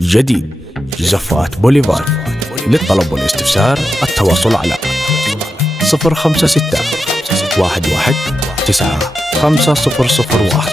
جديد زفات بوليفار. للطلب والاستفسار التواصل على 056 11 9 5001.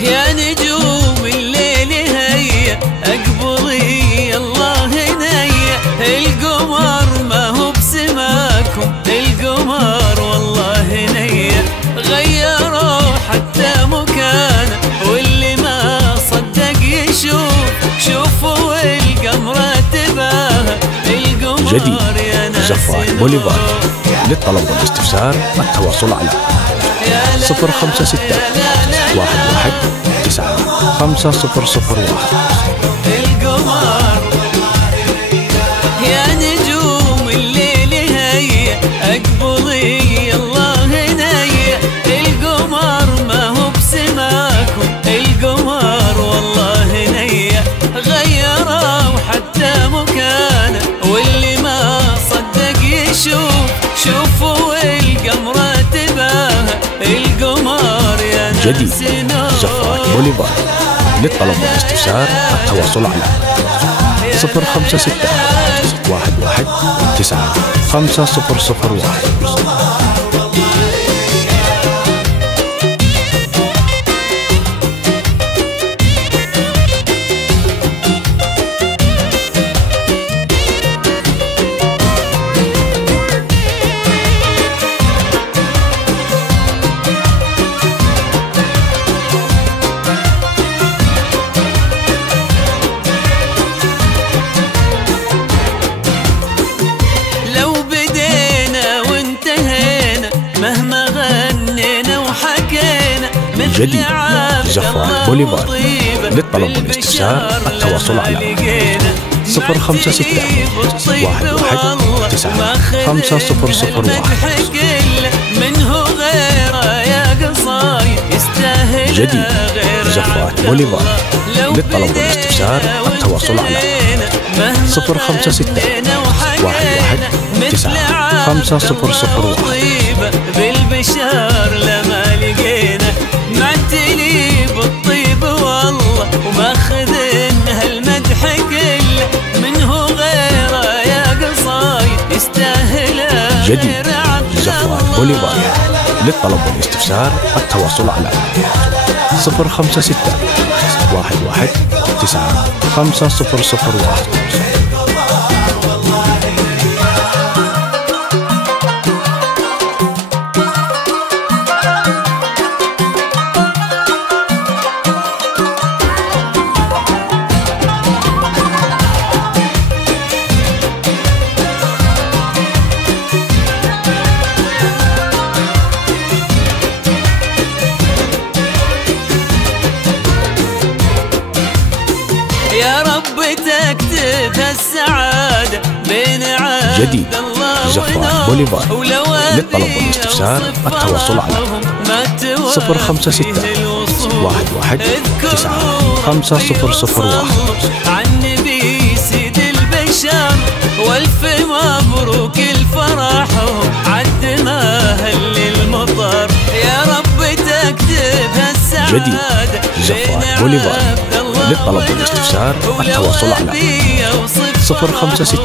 يا نجوم الليل هيا اقبلي الله هنيا، القمر ما هو بسماكم، القمر والله هنيا غيروا حتى مكانه، واللي ما صدق يشوف شوفوا القمرة تباهى، القمر جديد زفات بوليفار. للطلب والاستفسار التواصل على 056 11 9 5001. القمر يا نجوم الليل هيا اقبلي الله هنيا، القمر ما هو بسماكم، القمر والله هنيا غيروا حتى مكانه، واللي ما صدق يشوف شوفوا القمرة تباهى، القمر يا جديد زفات بوليفار. للطلب والاستفسار التواصل على 056 11 9 5001. مهما غنينا وحكينا جديد زفات بوليفار. للطلب والاستفسار التواصل على 056 11 9 5001. منه غيره يا قصايد يستاهل. جديد زفات بوليفار. للطلب والاستفسار التواصل على 056 11 9 5001. بالبشار لما لقينا معتلي بالطيب والله، وماخذن هالمدح كله منه غيره يا قصايد يستاهل. جديد زفات بوليفار. للطلب والاستفسار التواصل على 056 11 9 5001. يا رب تكتب السعادة بين عبد جديد زفات بوليفار. للطلب والاستفسار التواصل على 056 11 9 5001. عن نبي سيد البشر والف مبروك الفرح عد ما هل المطر، يا رب تكتب السعادة. جديد زفات بوليفار. للطلب والاستفسار التواصل على 056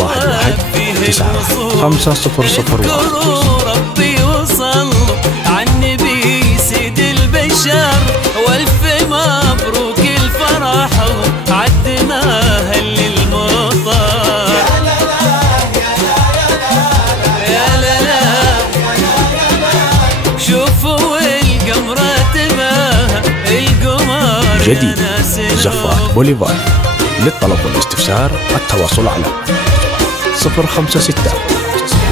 11 9 5001. ربي وصلوا عن نبي سيد البشر والف مبروك الفرح عد ما هل المطر. يا لا لا شوفوا القمرة تباهى، القمر جديد زفات بوليفار. للطلب والاستفسار التواصل على 056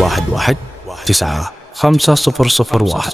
11 9 5001.